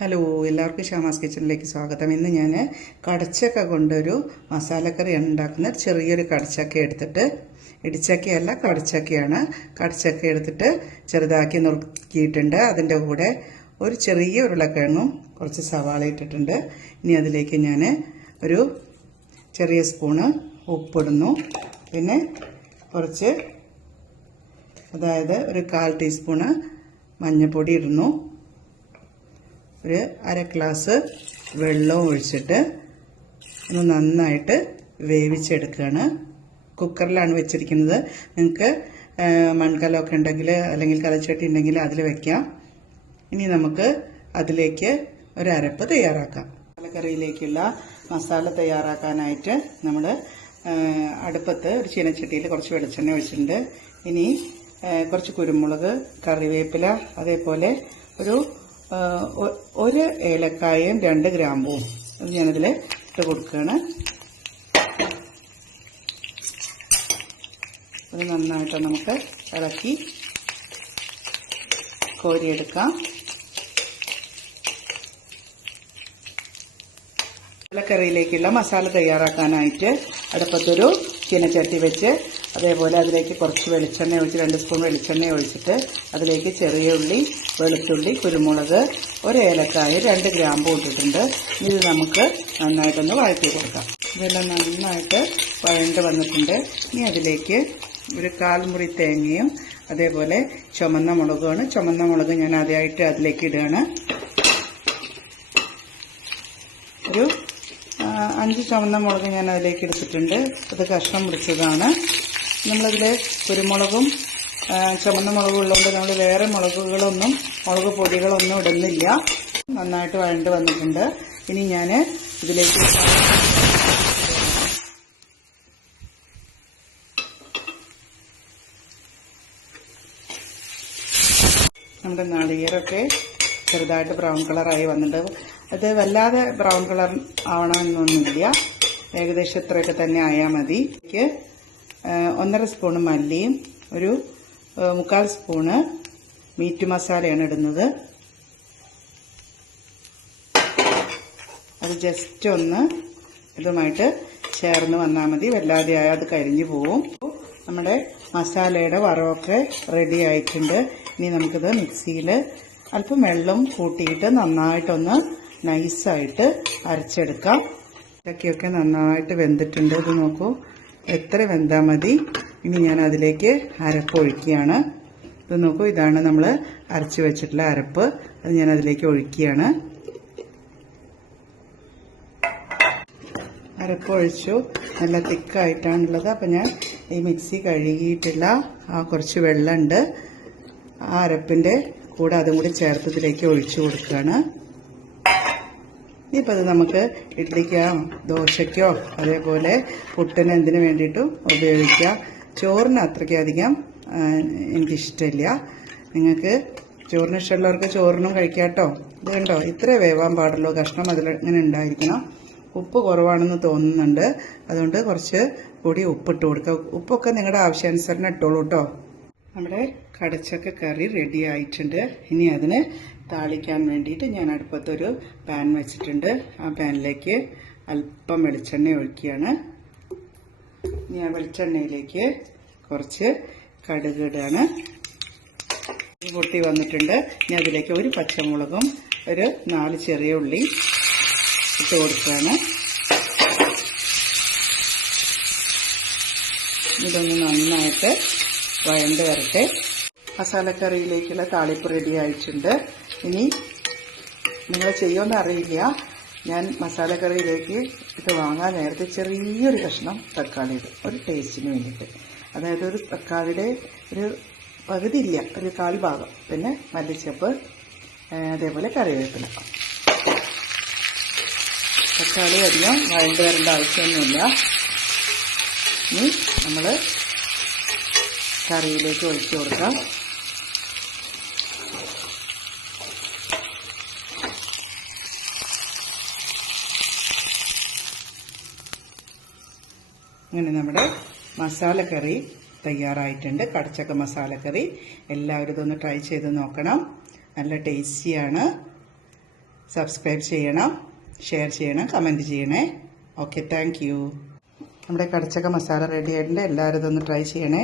Hello, എല്ലാവർക്കും ഷാമാസ് കിച്ചണിലേക്ക് സ്വാഗതം. ഇന്ന് ഞാൻ കടച്ചക്ക കൊണ്ടൊരു മസാലക്കറിയാണ് ഉണ്ടാക്കുന്നത്. ചെറിയൊരു കടച്ചക്ക എടുത്തിട്ട്, ഇടിച്ചക്കയല്ല കടച്ചക്കയാണ്. കടച്ചക്ക എടുത്തിട്ട് ചെറുതാക്കി നുറുക്കിയിട്ടുണ്ട്. അതിൻ്റെ കൂടെ ഒരു ചെറിയ ഉരുളക്കിഴങ്ങും കുറച്ച് സവാള ഇട്ടിട്ടുണ്ട്. ഇനി അതിലേക്ക് ഞാൻ ഒരു ചെറിയ സ്പൂണ് ഉപ്പിടുന്നു. പിന്നെ കുറച്ച്, അതായത് ഒരു 1/4 ടീസ്പൂണ് മഞ്ഞൾപ്പൊടി ഇടുന്നു. ഒരു അര ഗ്ലാസ് വെള്ളവും ഒഴിച്ചിട്ട് ഒന്ന് നന്നായിട്ട് വേവിച്ചെടുക്കുകയാണ്. കുക്കറിലാണ് വെച്ചിരിക്കുന്നത്. നിങ്ങൾക്ക് മൺകലമൊക്കെ ഉണ്ടെങ്കിൽ അല്ലെങ്കിൽ കലച്ചട്ടി ഉണ്ടെങ്കിൽ അതിൽ വെക്കാം. ഇനി നമുക്ക് അതിലേക്ക് ഒരു അരപ്പ് തയ്യാറാക്കാം. മസാലക്കറിയിലേക്കുള്ള മസാല തയ്യാറാക്കാനായിട്ട് നമ്മൾ അടുപ്പത്ത് ഒരു ചീനച്ചട്ടിയിൽ കുറച്ച് വെളിച്ചെണ്ണ ഒഴിച്ചിട്ടുണ്ട്. ഇനി കുറച്ച് കുരുമുളക്, കറിവേപ്പില, അതേപോലെ ഒരു ഏലക്കായയും 2 ഗ്രാമ്പും അത് ഞാനതിൽ ഇട്ട് കൊടുക്കുകയാണ്. അത് നന്നായിട്ട് നമുക്ക് ഇളക്കി കോരിയെടുക്കാം. മസാലക്കറിയിലേക്കുള്ള മസാല തയ്യാറാക്കാനായിട്ട് അടുപ്പത്തൊരു ചീനച്ചട്ടി വെച്ച്, അതേപോലെ അതിലേക്ക് കുറച്ച് വെളിച്ചെണ്ണ ഒഴിച്ച് 2 സ്പൂൺ വെളിച്ചെണ്ണ ഒഴിച്ചിട്ട് അതിലേക്ക് ചെറിയ ഉള്ളി, വെളുത്തുള്ളി, കുരുമുളക്, ഒരു ഏലക്കായ, 2 ഗ്രാമ്പും ഇട്ടിട്ടുണ്ട്. ഇത് നമുക്ക് നന്നായിട്ടൊന്ന് വഴറ്റി കൊടുക്കാം. ഇതെല്ലാം നന്നായിട്ട് വഴണ്ട് വന്നിട്ടുണ്ട്. ഇനി അതിലേക്ക് ഒരു 1/4 മുറി തേങ്ങയും അതേപോലെ ചുമന്ന മുളകുമാണ്. ചുമന്ന മുളക് ഞാൻ ആദ്യമായിട്ട് അതിലേക്ക് ഇടുകയാണ്. ഒരു 5 ചുവന്ന മുളക് ഞാൻ അതിലേക്ക് എടുത്തിട്ടുണ്ട്. അത് കഷ്ണം പിടിച്ചതാണ്. നമ്മളതിൽ കുരുമുളകും ചുവന്ന മുളകും ഉള്ളതുകൊണ്ട് നമ്മൾ വേറെ മുളക് പൊടികളൊന്നും ഇടുന്നില്ല. നന്നായിട്ട് വഴണ്ട് വന്നിട്ടുണ്ട്. ഇനി ഞാൻ ഇതിലേക്ക് നമ്മുടെ നാളികേരമൊക്കെ ചെറുതായിട്ട് ബ്രൗൺ കളറായി വന്നിട്ടുണ്ട്. അത് വല്ലാതെ ബ്രൗൺ കളർ ആവണമെന്നൊന്നുമില്ല, ഏകദേശം ഇത്രയൊക്കെ തന്നെ ആയാൽ മതി. എനിക്ക് 1.5 സ്പൂണ് മല്ലിയും ഒരു 1/4 സ്പൂണ് മീറ്റ് മസാലയാണ് ഇടുന്നത്. അത് ജസ്റ്റ് ഒന്ന് ഇതുമായിട്ട് ചേർന്ന് വന്നാൽ മതി, വല്ലാതെ ആയാൽ അത് കരിഞ്ഞു പോവും. നമ്മുടെ മസാലയുടെ വറവൊക്കെ റെഡി ആയിട്ടുണ്ട്. ഇനി നമുക്കിത് മിക്സിയിൽ അല്പം വെള്ളം കൂട്ടിയിട്ട് നന്നായിട്ടൊന്ന് നൈസായിട്ട് അരച്ചെടുക്കാം. ഇതൊക്കെയൊക്കെ നന്നായിട്ട് വെന്തിട്ടുണ്ട്. ഇത് നോക്കൂ, എത്ര വെന്താൽ മതി. ഇനി ഞാൻ അതിലേക്ക് അരപ്പ് ഒഴിക്കുകയാണ്. ഇത് നോക്കൂ, ഇതാണ് നമ്മൾ അരച്ച് വെച്ചിട്ടുള്ള അരപ്പ്. അത് ഞാൻ അതിലേക്ക് ഒഴിക്കുകയാണ്. അരപ്പ് ഒഴിച്ചു. നല്ല തിക്കായിട്ടാണുള്ളത്. അപ്പം ഞാൻ ഈ മിക്സി കഴുകിയിട്ടുള്ള കുറച്ച് വെള്ളമുണ്ട്, ആ അരപ്പിൻ്റെ കൂടെ അതും കൂടി ചേർത്ത് ഇതിലേക്ക് ഒഴിച്ചു കൊടുക്കുകയാണ്. ഇനിയിപ്പോൾ അത് നമുക്ക് ഇഡ്ഡലിക്കോ ദോശയ്ക്കോ അതേപോലെ പുട്ടിന് എന്തിനു വേണ്ടിയിട്ടും ഉപയോഗിക്കാം. ചോറിന് അത്രയ്ക്കധികം എനിക്കിഷ്ടമില്ല. നിങ്ങൾക്ക് ചോറിന് ഇഷ്ടമുള്ളവർക്ക് ചോറിനും കഴിക്കാം കേട്ടോ. ഇത് കണ്ടോ, ഇത്രേ വേവാൻ പാടുള്ളൂ. കഷ്ണം അതിൽ ഇങ്ങനെ ഉണ്ടായിരിക്കണം. ഉപ്പ് കുറവാണെന്ന് തോന്നുന്നുണ്ട്, അതുകൊണ്ട് കുറച്ച് കൂടി ഉപ്പിട്ട് കൊടുക്കുക. ഉപ്പൊക്കെ നിങ്ങളുടെ ആവശ്യാനുസരണം ഇട്ടോളൂ കേട്ടോ. നമ്മുടെ കടച്ചക്ക കറി റെഡി ആയിട്ടുണ്ട്. ഇനി അതിന് താളിക്കാൻ വേണ്ടിയിട്ട് ഞാൻ അടുപ്പത്തൊരു പാൻ വെച്ചിട്ടുണ്ട്. ആ പാനിലേക്ക് അല്പം വെളിച്ചെണ്ണ ഒഴിക്കുകയാണ്. ഇനി ആ വെളിച്ചെണ്ണയിലേക്ക് കുറച്ച് കടുക് ഇടുകയാണ്. പൊട്ടി വന്നിട്ടുണ്ട്. ഇനി അതിലേക്ക് ഒരു പച്ചമുളകും ഒരു 4 ചെറിയ ഉള്ളി ഇട്ട് കൊടുക്കുകയാണ്. ഇതൊന്ന് നന്നായിട്ട് വഴണ്ട് വരട്ടെ. മസാലക്കറിയിലേക്കുള്ള താളിപ്പ് റെഡി ആയിട്ടുണ്ട്. ഇനി നിങ്ങൾ ചെയ്യുമെന്ന് അറിയില്ല, ഞാൻ മസാലക്കറിയിലേക്ക് ഇത് വാങ്ങാൻ നേരത്തെ ചെറിയൊരു കഷ്ണം തക്കാളി ഇടും, ഒരു ടേസ്റ്റിന് വേണ്ടിയിട്ട്. അതായത് ഒരു തക്കാളിയുടെ ഒരു പകുതി ഇല്ല, ഒരു 1/4 ഭാഗം. പിന്നെ മല്ലിച്ചപ്പ്, അതേപോലെ കറിവേപ്പില. തക്കാളി അധികം വഴണ്ട് വരേണ്ട ആവശ്യമൊന്നുമില്ല. ഇനി നമ്മൾ കറിയിലേക്ക് ഒഴിച്ചു കൊടുക്കാം. അങ്ങനെ നമ്മുടെ മസാലക്കറി തയ്യാറായിട്ടുണ്ട്. കടച്ചക്ക മസാലക്കറി എല്ലാവരും ഇതൊന്ന് ട്രൈ ചെയ്ത് നോക്കണം. നല്ല ടേസ്റ്റിയാണ്. സബ്സ്ക്രൈബ് ചെയ്യണം, ഷെയർ ചെയ്യണം, കമൻറ്റ് ചെയ്യണേ. Okay, thank you. നമ്മുടെ കടച്ചക്ക മസാല റെഡി ആയിട്ടുണ്ട്. എല്ലാവരും ഇതൊന്ന് ട്രൈ ചെയ്യണേ.